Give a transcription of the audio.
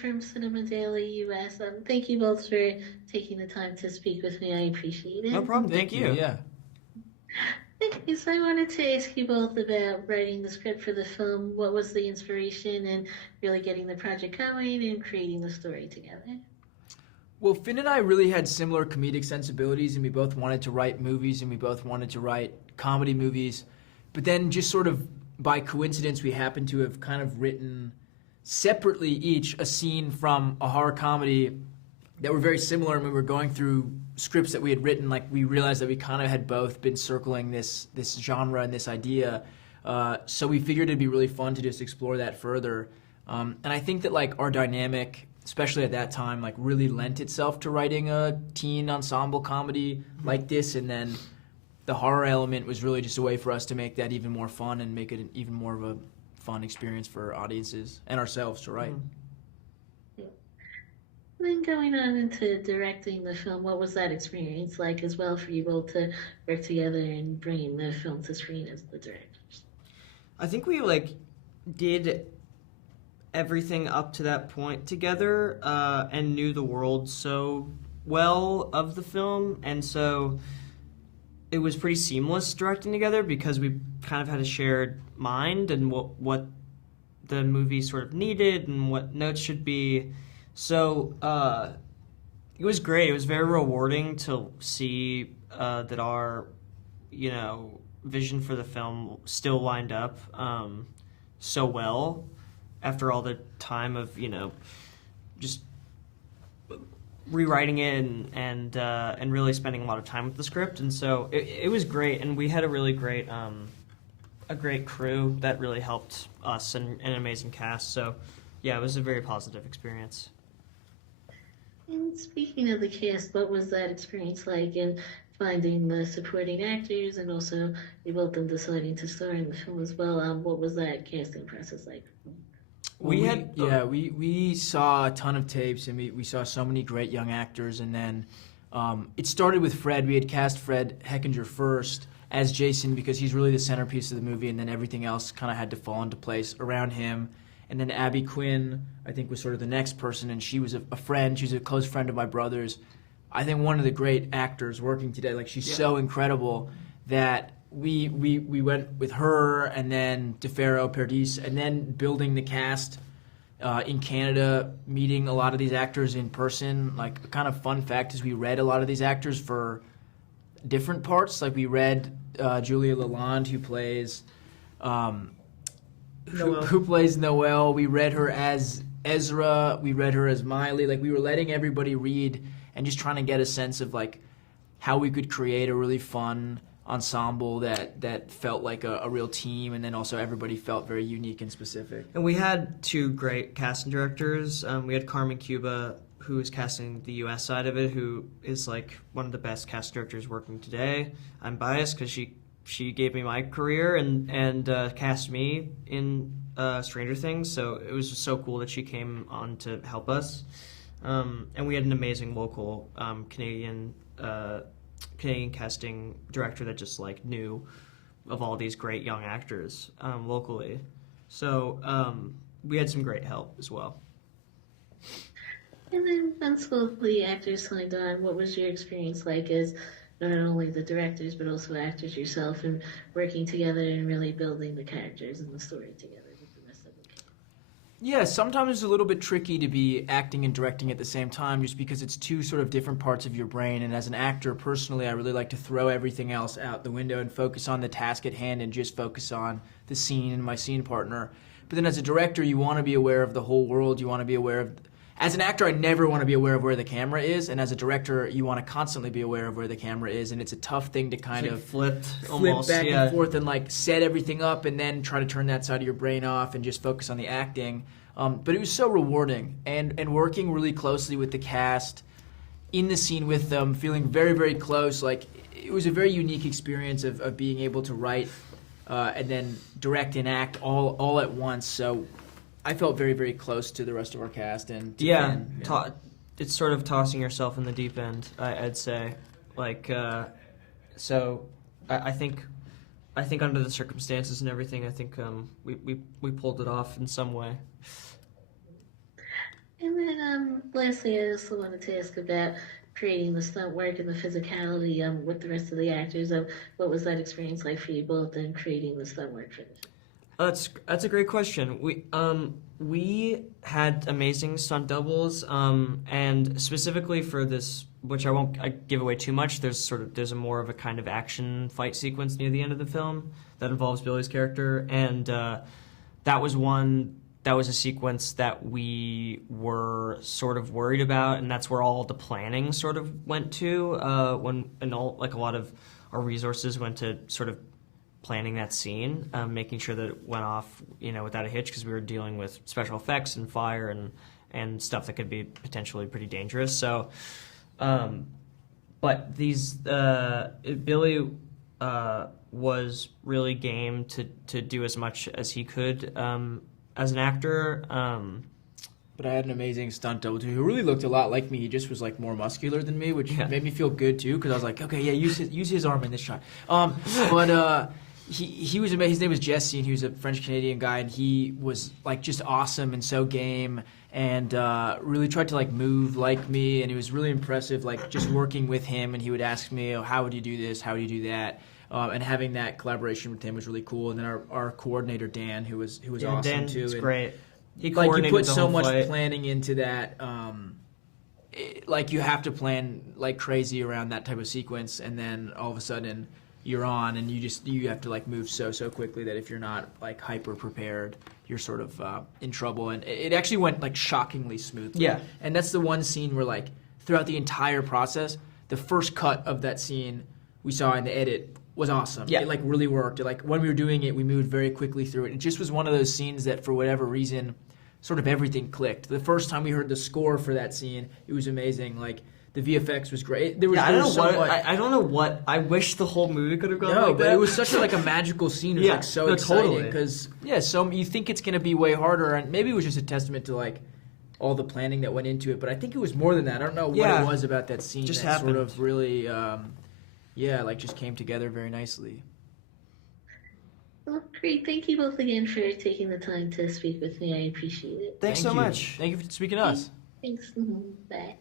from Cinema Daily US. Thank you both for taking the time to speak with me. I appreciate No it. problem. Thank you. Yeah. Thank you. So I wanted to ask you both about writing the script for the film. What was the inspiration and really getting the project going and creating the story together? Well, Finn and I really had similar comedic sensibilities, and we both wanted to write movies, and we both wanted to write comedy movies. But then, just sort of by coincidence, we happened to have kind of written separately each a scene from a horror comedy that were very similar. And we were going through scripts that we had written, like we realized that we kind of had both been circling this genre and this idea. So we figured it'd be really fun to just explore that further. And I think that like our dynamic, especially at that time, like really lent itself to writing a teen ensemble comedy like this. And then the horror element was really just a way for us to make that even more fun and make it even more of a fun experience for audiences and ourselves to write. Yeah. Then going on into directing the film, what was that experience like as well for you both to work together and bringing the film to screen as the directors? I think we like did everything up to that point together and knew the world so well of the film, and so it was pretty seamless directing together because we kind of had a shared mind and what the movie sort of needed and what notes should be. So it was great. It was very rewarding to see that our, vision for the film still lined up so well after all the time of, just rewriting it and really spending a lot of time with the script. And so it was great, and we had a really great crew that really helped us and an amazing cast. So yeah, it was a very positive experience. And speaking of the cast, what was that experience like in finding the supporting actors and also you both them deciding to star in the film as well? What was that casting process like? We saw a ton of tapes, and we saw so many great young actors, and then it started with Fred. We had cast Fred Hechinger first as Jason because he's really the centerpiece of the movie, and then everything else kind of had to fall into place around him. And then Abby Quinn, I think, was sort of the next person, and she was a friend. She was a close friend of my brother's. I think one of the great actors working today. Like, she's so incredible that we went with her, and then dpharaohwoonatai, and then building the cast in Canada, meeting a lot of these actors in person. Like, a kind of fun fact is we read a lot of these actors for different parts. Like, we read Julia Lalonde, who plays who plays Noelle. We read her as Ezra. We read her as Miley. Like, we were letting everybody read and just trying to get a sense of like how we could create a really fun ensemble that felt like a real team, and then also everybody felt very unique and specific. And we had two great casting directors. We had Carmen Cuba, who is casting the U.S. side of it, who is like one of the best cast directors working today. I'm biased because she gave me my career and cast me in Stranger Things, so it was just so cool that she came on to help us. And we had an amazing local Canadian casting director that just like knew of all these great young actors locally. So we had some great help as well. And then once both the actors signed on, what was your experience like as not only the directors but also actors yourself and working together and really building the characters and the story together with the rest of the cast? Yeah, sometimes it's a little bit tricky to be acting and directing at the same time just because it's two sort of different parts of your brain. And as an actor, personally, I really like to throw everything else out the window and focus on the task at hand and just focus on the scene and my scene partner. But then as a director, you want to be aware of the whole world. You want to be aware of... As an actor, I never want to be aware of where the camera is, and as a director, you want to constantly be aware of where the camera is, and it's a tough thing to kind of flip back and forth and like set everything up and then try to turn that side of your brain off and just focus on the acting. But it was so rewarding, and working really closely with the cast, in the scene with them, feeling very, very close. Like, it was a very unique experience of being able to write and then direct and act all at once. So I felt very, very close to the rest of our cast. And it's sort of tossing yourself in the deep end, I'd say. Like, so I think under the circumstances and everything, I think we pulled it off in some way. And And lastly, I also wanted to ask about creating the stunt work and the physicality with the rest of the actors. What was that experience like for you both in creating the stunt work for this? That's a great question. We had amazing stunt doubles, and specifically for this, which I won't give away too much. There's a more of a kind of action fight sequence near the end of the film that involves Billy's character, and that was a sequence that we were sort of worried about, and that's where all the planning sort of went to. A lot of our resources went to sort of planning that scene, making sure that it went off, without a hitch, because we were dealing with special effects and fire and stuff that could be potentially pretty dangerous. So, but Billy was really game to do as much as he could as an actor. But I had an amazing stunt double too, who really looked a lot like me. He just was like more muscular than me, which made me feel good too, because I was like, okay, yeah, use his arm in this shot. But he was amazing. His name was Jesse, and he was a French Canadian guy, and he was like just awesome and so game, and really tried to like move like me, and it was really impressive. Like just working with him, and he would ask me, oh, how would you do this? How would you do that? And having that collaboration with him was really cool. And then our coordinator Dan, who was awesome Dan too. Was and great. He put so much fight. planning into that. You have to plan like crazy around that type of sequence, and then all of a sudden you're on, and you have to like move so quickly that if you're not like hyper prepared, you're sort of in trouble. And it actually went like shockingly smoothly. Yeah. And that's the one scene where like throughout the entire process, the first cut of that scene we saw in the edit was awesome. Yeah. It like really worked. Like when we were doing it, we moved very quickly through it. It just was one of those scenes that for whatever reason, sort of everything clicked. The first time we heard the score for that scene, it was amazing. Like the VFX was great. I don't know what. I wish the whole movie could have gone like but that. it was such a magical scene. It was like so exciting because so you think it's gonna be way harder, and maybe it was just a testament to like all the planning that went into it. But I think it was more than that. I don't know what it was about that scene just that happened. sort of really, just came together very nicely. Well, great. Thank you both again for taking the time to speak with me. I appreciate it. Thanks so much. Thank you for speaking to us. Thanks. Bye.